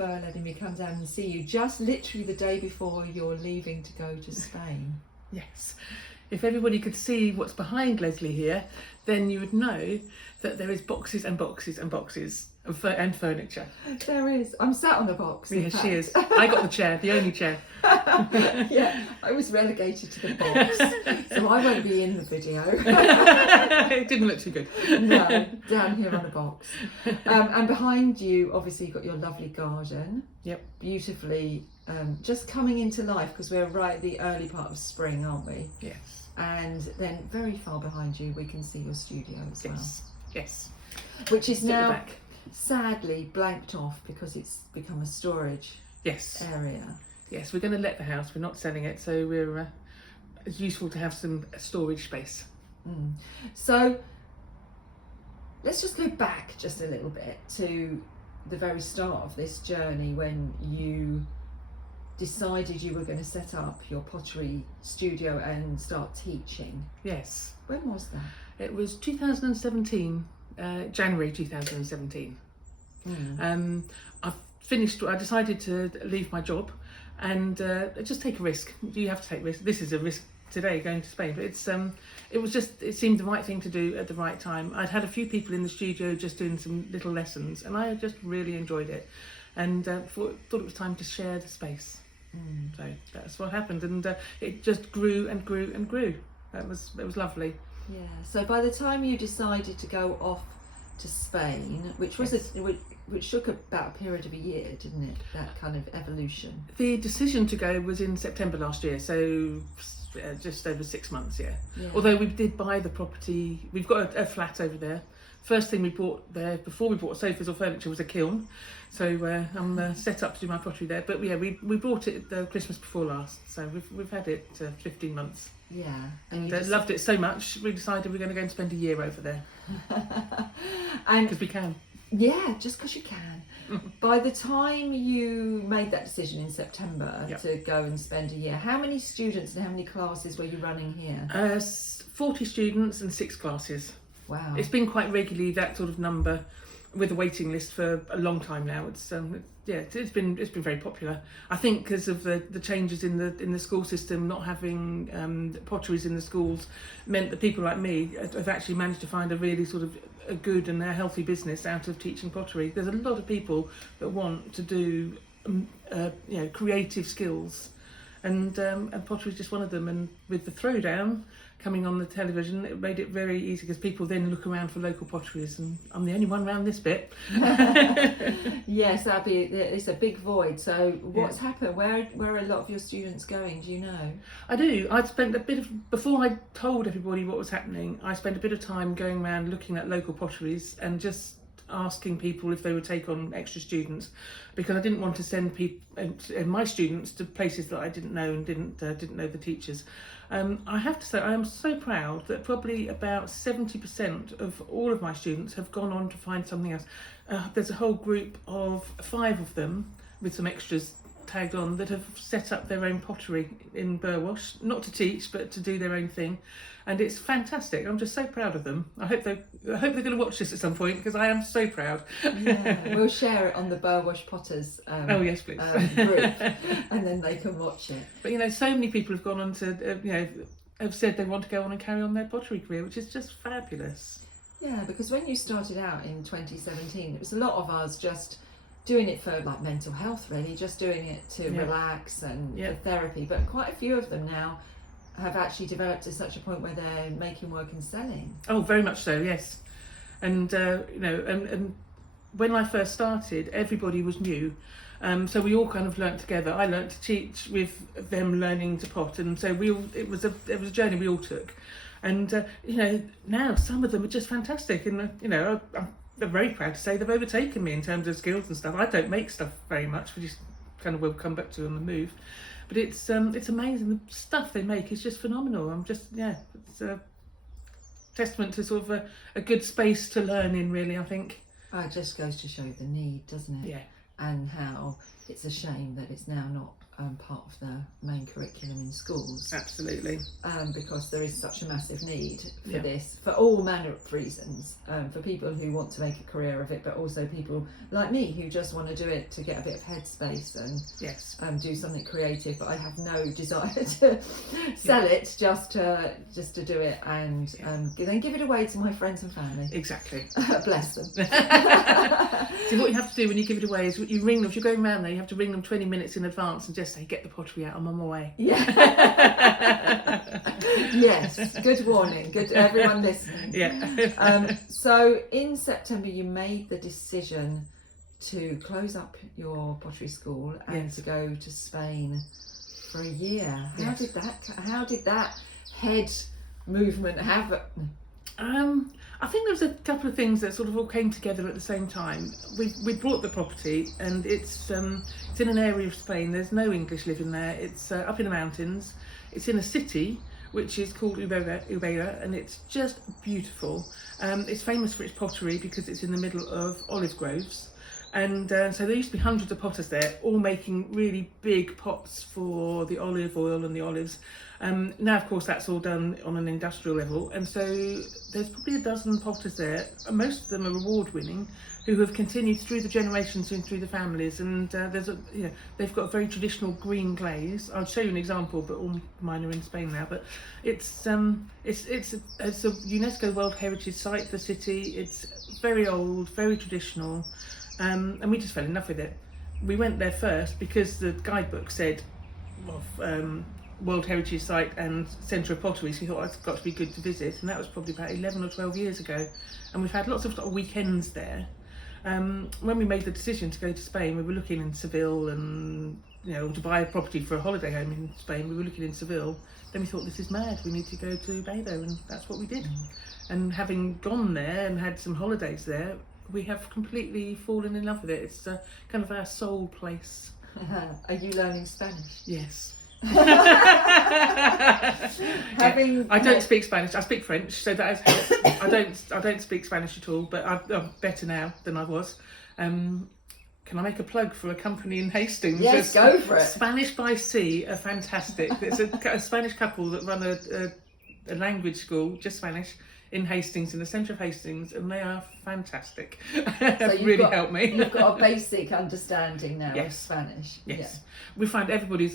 for letting me come down and see you just literally the day before you're leaving to go to Spain. Yes. If everybody could see what's behind Lesley here, then you would know that there is boxes and boxes and boxes and furniture. There is. I'm sat on a box. Yes, she is. I got the chair, the only chair. Yeah, I was relegated to the box, so I won't be in the video. It didn't look too good. No, down here on a box. And behind you, obviously, you've got your lovely garden. Yep. Beautifully, just coming into life, because we're right at the early part of spring, aren't we? Yes. And then very far behind you, we can see your studio as well. Yes. Which is now back. sadly blanked off because it's become a storage area. Yes, we're going to let the house. We're not selling it, so we're. It's useful to have some storage space. So let's just go back just a little bit to the very start of this journey when you decided you were going to set up your pottery studio and start teaching. Yes. When was that? It was 2017, January 2017. I decided to leave my job and just take a risk. You have to take risks. This is a risk today, going to Spain, but it seemed the right thing to do at the right time. I'd had a few people in the studio just doing some little lessons, and I just really enjoyed it, and thought it was time to share the space. So that's what happened, and it just grew and grew and grew. It was lovely. Yeah. So by the time you decided to go off to Spain, which was which took about a period of a year, didn't it? That kind of evolution. The decision to go was in September last year, so just over 6 months. Yeah. Although we did buy the property, we've got a flat over there. First thing we bought there before we bought sofas or furniture was a kiln, so I'm set up to do my pottery there. But yeah, we bought it the Christmas before last, so we've had it 15 months. Yeah, and loved it so much we decided we're going to go and spend a year over there. And because we can. Yeah, just because you can. By the time you made that decision in September to go and spend a year, how many students and how many classes were you running here? 40 students and 6 classes. Wow. It's been quite regularly that sort of number, with a waiting list for a long time now. It's been very popular. I think because of the changes in the school system, not having potteries in the schools meant that people like me have actually managed to find a really sort of a good and a healthy business out of teaching pottery. There's a lot of people that want to do creative skills, and pottery is just one of them. And with the Throwdown coming on the television, it made it very easy because people then look around for local potteries, and I'm the only one around this bit. Yes, it's a big void. So what's happened? Where are a lot of your students going? Do you know? I do. I'd spent before I told everybody what was happening, I spent a bit of time going around looking at local potteries and just asking people if they would take on extra students, because I didn't want to send my students to places that I didn't know and didn't know the teachers. I have to say I am so proud that probably about 70% of all of my students have gone on to find something else. There's a whole group of 5 of them with some extras tagged on that have set up their own pottery in Burwash, not to teach but to do their own thing, and it's fantastic. I'm just so proud of them. I hope they're going to watch this at some point, because I am so proud. Yeah, we'll share it on the Burwash Potters oh yes, please. Group, and then they can watch it. But so many people have gone on to have said they want to go on and carry on their pottery career, which is just fabulous. Yeah, because when you started out in 2017, it was a lot of us just doing it for like mental health, really, just doing it to relax and for therapy. But quite a few of them now have actually developed to such a point where they're making work and selling. Oh, very much so, yes. And and when I first started, everybody was new, so we all kind of learnt together. I learnt to teach with them learning to pot, and so it was a journey we all took. And now some of them are just fantastic, and I'm very proud to say they've overtaken me in terms of skills and stuff. I don't make stuff very much, we just kind of will come back to on the move, but it's amazing. The stuff they make is just phenomenal. It's a testament to sort of a good space to learn in, really, I think. Oh, it just goes to show the need, doesn't it? Yeah. And how it's a shame that it's now not part of the main curriculum in schools. Absolutely. Because there is such a massive need for Yeah. this, for all manner of reasons, for people who want to make a career of it, but also people like me who just want to do it to get a bit of headspace and Yes. do something creative. But I have no desire to sell it, just to do it and then give it away to my friends and family. Exactly. Bless them. So what you have to do when you give it away is you ring them. If you're going round there, you have to ring them 20 minutes in advance and just say, "Get the pottery out, I'm on my way." Yeah. Yes. Good warning. Good. Everyone listening. Yeah. So in September, you made the decision to close up your pottery school and Yes. to go to Spain for a year. How Yes. did that head movement happen? I think there was a couple of things that sort of all came together at the same time. We bought the property, and it's in an area of Spain. There's no English living there. It's up in the mountains. It's in a city which is called Ubera, and it's just beautiful. It's famous for its pottery because it's in the middle of olive groves. And so there used to be hundreds of potters there, all making really big pots for the olive oil and the olives. Now, of course, that's all done on an industrial level. And so there's probably a dozen potters there. And most of them are award-winning, who have continued through the generations and through the families. And they've got a very traditional green glaze. I'll show you an example, but all mine are in Spain now. But it's a UNESCO World Heritage Site, the city. It's very old, very traditional. And we just fell in love with it. We went there first because the guidebook said World Heritage Site and Centre of Pottery, so we thought it's got to be good to visit, and that was probably about 11 or 12 years ago. And we've had lots of weekends there. When we made the decision to go to Spain, we were looking in Seville and to buy a property for a holiday home in Spain. We were looking in Seville. Then we thought, this is mad, we need to go to Bedo, and that's what we did. And having gone there and had some holidays there, we have completely fallen in love with it. It's kind of our soul place. Are you learning Spanish? Yes. Having I don't speak Spanish. I speak French, so that has helped. I don't speak Spanish at all, but I'm better now than I was. Can I make a plug for a company in Hastings? Yes, go for it. Spanish by Sea are fantastic. It's a Spanish couple that run a language school, just Spanish, in Hastings, in the centre of Hastings, and they are fantastic. They've really helped me. You've got a basic understanding now Yes. of Spanish. Yes. Yeah. We find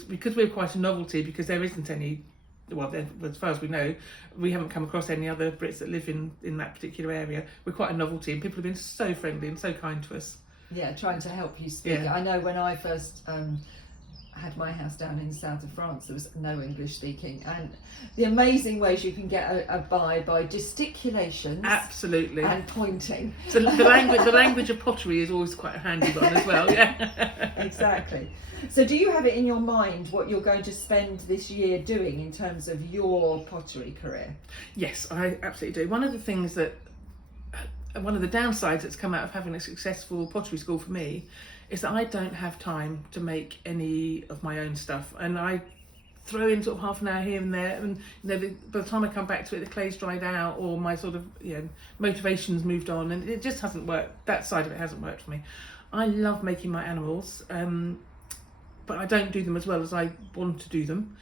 because we're quite a novelty, because there isn't any, as far as we know, we haven't come across any other Brits that live in that particular area. We're quite a novelty, and people have been so friendly and so kind to us. Yeah, trying to help you speak. Yeah. I know when I first had my house down in the south of France, there was no English speaking, and the amazing ways you can get by gesticulations. Absolutely. And pointing. So the language of pottery is always quite a handy one as well. Yeah. Exactly. So do you have it in your mind what you're going to spend this year doing in terms of your pottery career? Yes, I absolutely do. One of the downsides that's come out of having a successful pottery school for me is that I don't have time to make any of my own stuff, and I throw in sort of half an hour here and there, and by the time I come back to it, the clay's dried out, or my sort of motivation's moved on, and it just hasn't worked. That side of it hasn't worked for me. I love making my animals, but I don't do them as well as I want to do them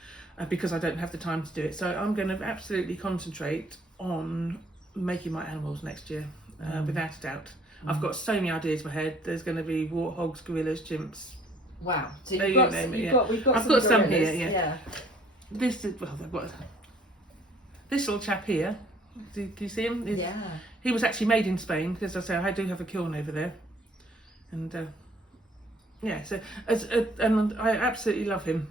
because I don't have the time to do it. So I'm going to absolutely concentrate on making my animals next year, without a doubt. I've got so many ideas in my head. There's going to be warthogs, gorillas, chimps. Wow. So We've got some gorillas. here, yeah. This is, this little chap here, do you see him? Yeah. He was actually made in Spain, because as I say, I do have a kiln over there. And and I absolutely love him.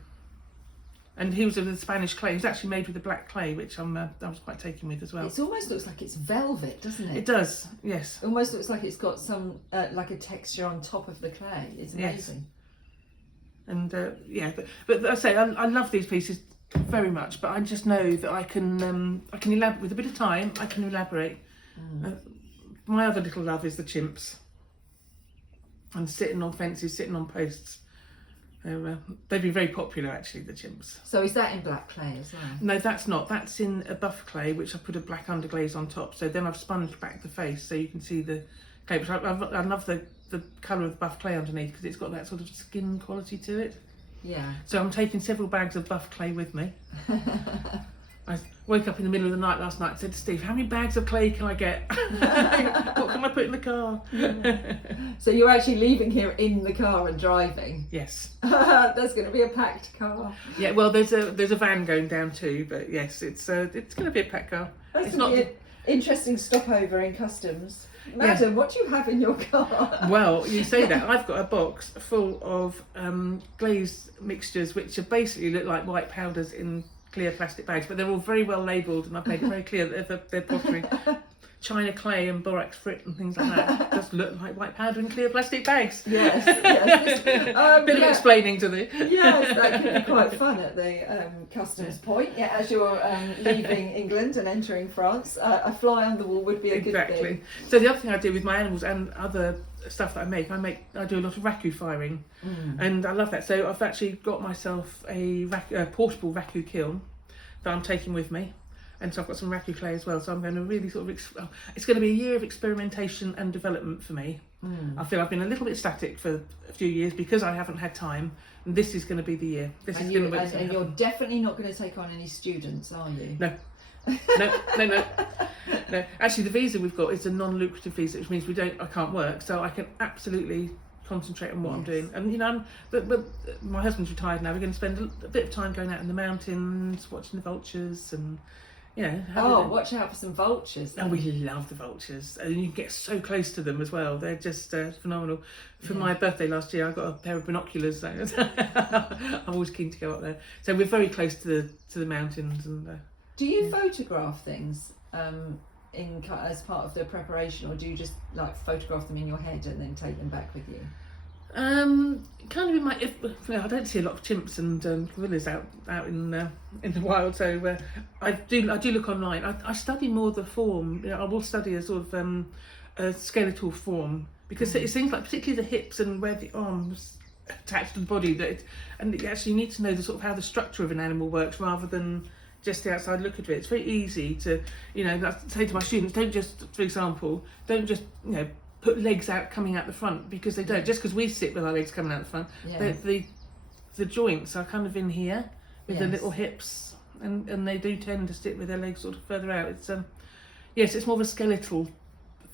And he was of the Spanish clay. He was actually made with the black clay, which I was quite taken with as well. It almost looks like it's velvet, doesn't it? It does, yes. It almost looks like it's got some like a texture on top of the clay. It's amazing. Yes. And but I say I love these pieces very much. But I just know that I can elaborate with a bit of time. I can elaborate. My other little love is the chimps. And sitting on fences, sitting on posts. They've been very popular, actually, the chimps. So is that in black clay as well? No, that's not. That's in a buff clay, which I put a black underglaze on top. So then I've sponged back the face so you can see the clay. But I love the colour of the buff clay underneath because it's got that sort of skin quality to it. Yeah. So I'm taking several bags of buff clay with me. I woke up in the middle of the night last night and said to Steve, how many bags of clay can I get? What can I put in the car? So you're actually leaving here in the car and driving? Yes. There's going to be a packed car. Yeah, well, there's a van going down too, but yes, it's going to be a packed car. That's going to be an interesting stopover in customs. Madam, what do you have in your car? Well, you say that. I've got a box full of glazed mixtures, which are basically look like white powders in clear plastic bags, but they're all very well labelled, and I've made it very clear that they're pottery. China clay and borax frit and things like that just look like white powder in clear plastic bags. Yes. Bit of explaining to the... Yes, that could be quite fun at the customs point. Yeah, as you're leaving England and entering France, a fly on the wall would be a good thing. So the other thing I do with my animals and other stuff that I do a lot of raku firing, and I love that. So I've actually got myself a portable raku kiln that I'm taking with me. And so I've got some raku clay as well, so I'm going to really sort of... it's going to be a year of experimentation and development for me. I feel I've been a little bit static for a few years because I haven't had time, and this is going to be the year. And you're definitely not going to take on any students, are you? No. No. Actually, the visa we've got is a non-lucrative visa, which means I can't work, so I can absolutely concentrate on what I'm doing. And but my husband's retired now. We're going to spend a bit of time going out in the mountains, watching the vultures, and watch out for some vultures then. Oh, we love the vultures, and you get so close to them as well. They're just phenomenal. For my birthday last year, I got a pair of binoculars. I'm always keen to go up there. So we're very close to the mountains. And do you photograph things as part of the preparation, or do you just like photograph them in your head and then take them back with you? Kind of in my... I don't see a lot of chimps and gorillas out in the wild, so I do look online. I study more the form. I will study a sort of a skeletal form, because it seems like particularly the hips and where the arms attach to the body, and you actually need to know the sort of how the structure of an animal works rather than just the outside look of it. It's very easy to, I say to my students, for example, don't just put legs out coming out the front, because they don't. Just because we sit with our legs coming out the front, the joints are kind of in here with the little hips, and they do tend to sit with their legs sort of further out. It's it's more of a skeletal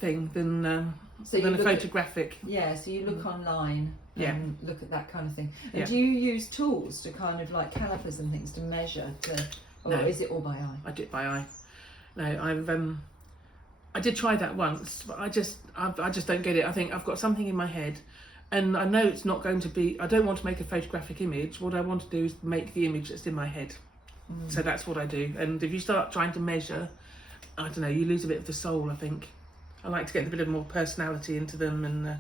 thing than a photographic. So you look online and look at that kind of thing. And do you use tools to kind of like calipers and things to measure, or is it all by eye? I do it by eye. No, I did try that once, but I just don't get it. I think I've got something in my head, and I know it's not going to be... I don't want to make a photographic image. What I want to do is make the image that's in my head. So that's what I do. And if you start trying to measure, I don't know, you lose a bit of the soul, I think. I like to get a bit of more personality into them, and...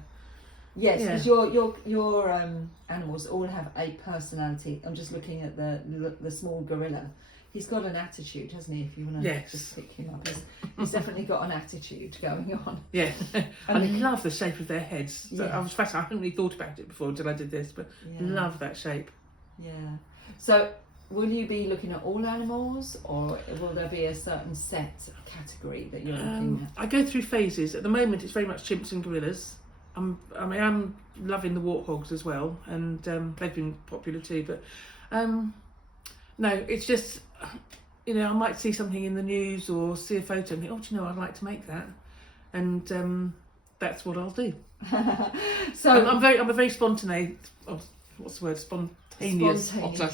Yes, because your animals all have a personality. I'm just looking at the small gorilla. He's got an attitude, hasn't he? If you want to just pick him up, he's definitely got an attitude going on. Yeah, and I love the shape of their heads. So I was fascinated. I hadn't really thought about it before until I did this, but love that shape. Yeah. So, will you be looking at all animals, or will there be a certain set category that you're looking at? I go through phases. At the moment, it's very much chimps and gorillas. I'm loving the warthogs as well, and they've been popular too. But no, it's just, I might see something in the news or see a photo and think, I'd like to make that, and that's what I'll do. So I'm a very spontaneous. What's the word? Spontaneous otter.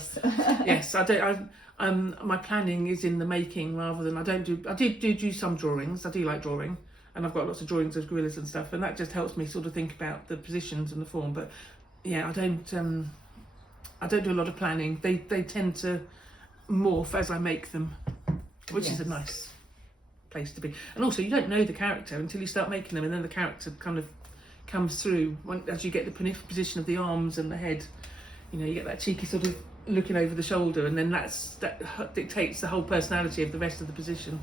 Yes, my planning is in the making rather than I do some drawings. I do like drawing. And I've got lots of drawings of gorillas and stuff, and that just helps me sort of think about the positions and the form. But I don't do a lot of planning. They tend to morph as I make them, which is a nice place to be. And also, you don't know the character until you start making them, and then the character kind of comes through as you get the position of the arms and the head. You get that cheeky sort of looking over the shoulder, and then that dictates the whole personality of the rest of the position.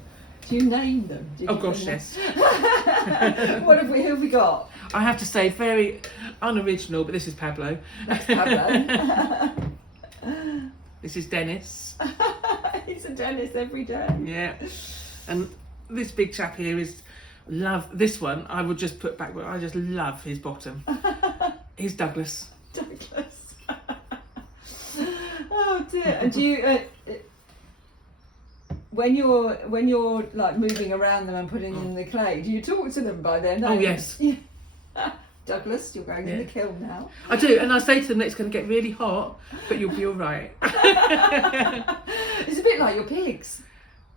Do you name them? Yes. Who have we got? I have to say, very unoriginal, but this is Pablo. That's Pablo. This is Dennis. He's a Dennis every day. Yeah. And this big chap here is this one. I would just put back, but I just love his bottom. He's Douglas. Douglas. dear. And do you, when you're like moving around them and putting in the clay, do you talk to them by their names? Oh yes. Yeah. Douglas, you're going in the kiln now. I do, and I say to them that it's going to get really hot, but you'll be all right. It's a bit like your pigs.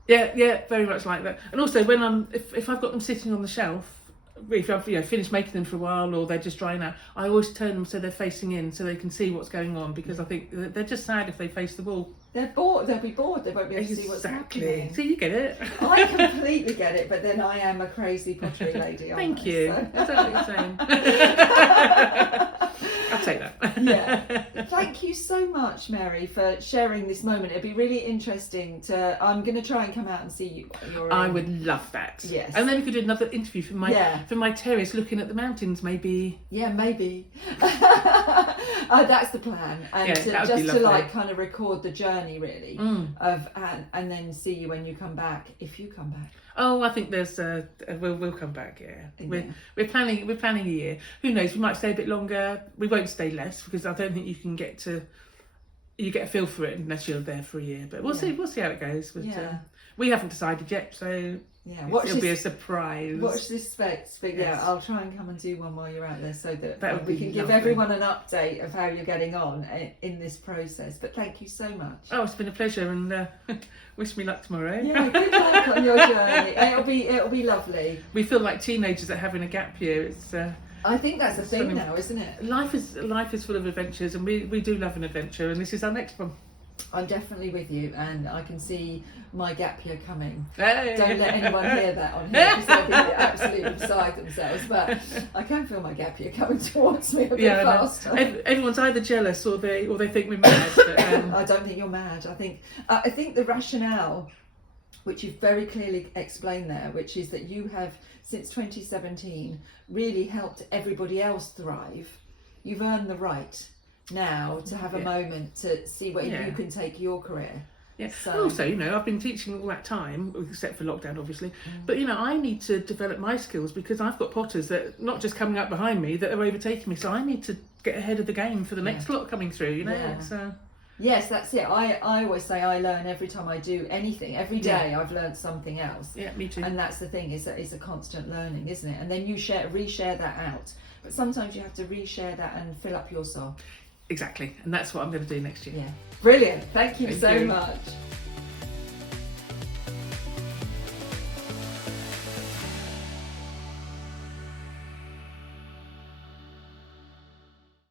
Yeah, very much like that. And also, when if I've got them sitting on the shelf, if I've finished making them for a while or they're just drying out, I always turn them so they're facing in so they can see what's going on, because I think they're just sad if they face the wall. They're bored. They'll be bored. They won't be able to see what's happening. So you get it. I completely get it, but then I am a crazy pottery lady. Thank you. So. Exactly the same. I'll take that. Yeah. Thank you so much, Mary, for sharing this moment. It'd be really interesting to. I'm going to try and come out and see you. I would love that. Yes. And then we could do another interview from my terrace, looking at the mountains, maybe. Yeah, maybe. That's the plan, and to like kind of record the journey really of and then see you when you come back, if you come back. Oh, I think there's we'll come back. Yeah, we're planning a year. Who knows? We might stay a bit longer. We won't stay less, because I don't think you get a feel for it unless you're there for a year. But we'll see how it goes. But, we haven't decided yet, so it'll be a surprise. Watch this space. But I'll try and come and do one while you're out there, so that we can give lovely. everyone an update of how you're getting on in this process. But thank you so much. Oh, it's been a pleasure, and wish me luck tomorrow. Yeah, good luck on your journey. It'll be lovely. We feel like teenagers that are having a gap year. It's I think that's a thing now, isn't it? Life is full of adventures, and we do love an adventure, and this is our next one. I'm definitely with you, and I can see my gap year coming. Hey. Don't let anyone hear that on here, because they'll be absolutely beside themselves. But I can feel my gap year coming towards me a bit faster. Everyone's either jealous or they think we're mad. But, I don't think you're mad. I think the rationale, which you've very clearly explained there, which is that you have since 2017 really helped everybody else thrive. You've earned the right now to have a moment to see where you can take your career. Yeah. So, and also, I've been teaching all that time, except for lockdown, obviously. But I need to develop my skills, because I've got potters that are not just coming up behind me, that are overtaking me. So I need to get ahead of the game for the next lot coming through. So. Yes, that's it. I always say I learn every time I do anything. Every day I've learned something else. Yeah, me too. And that's the thing, is that it's a constant learning, isn't it? And then you reshare that out. But sometimes you have to reshare that and fill up your soul. Exactly, and that's what I'm going to do next year. Yeah, brilliant. Thank you so much.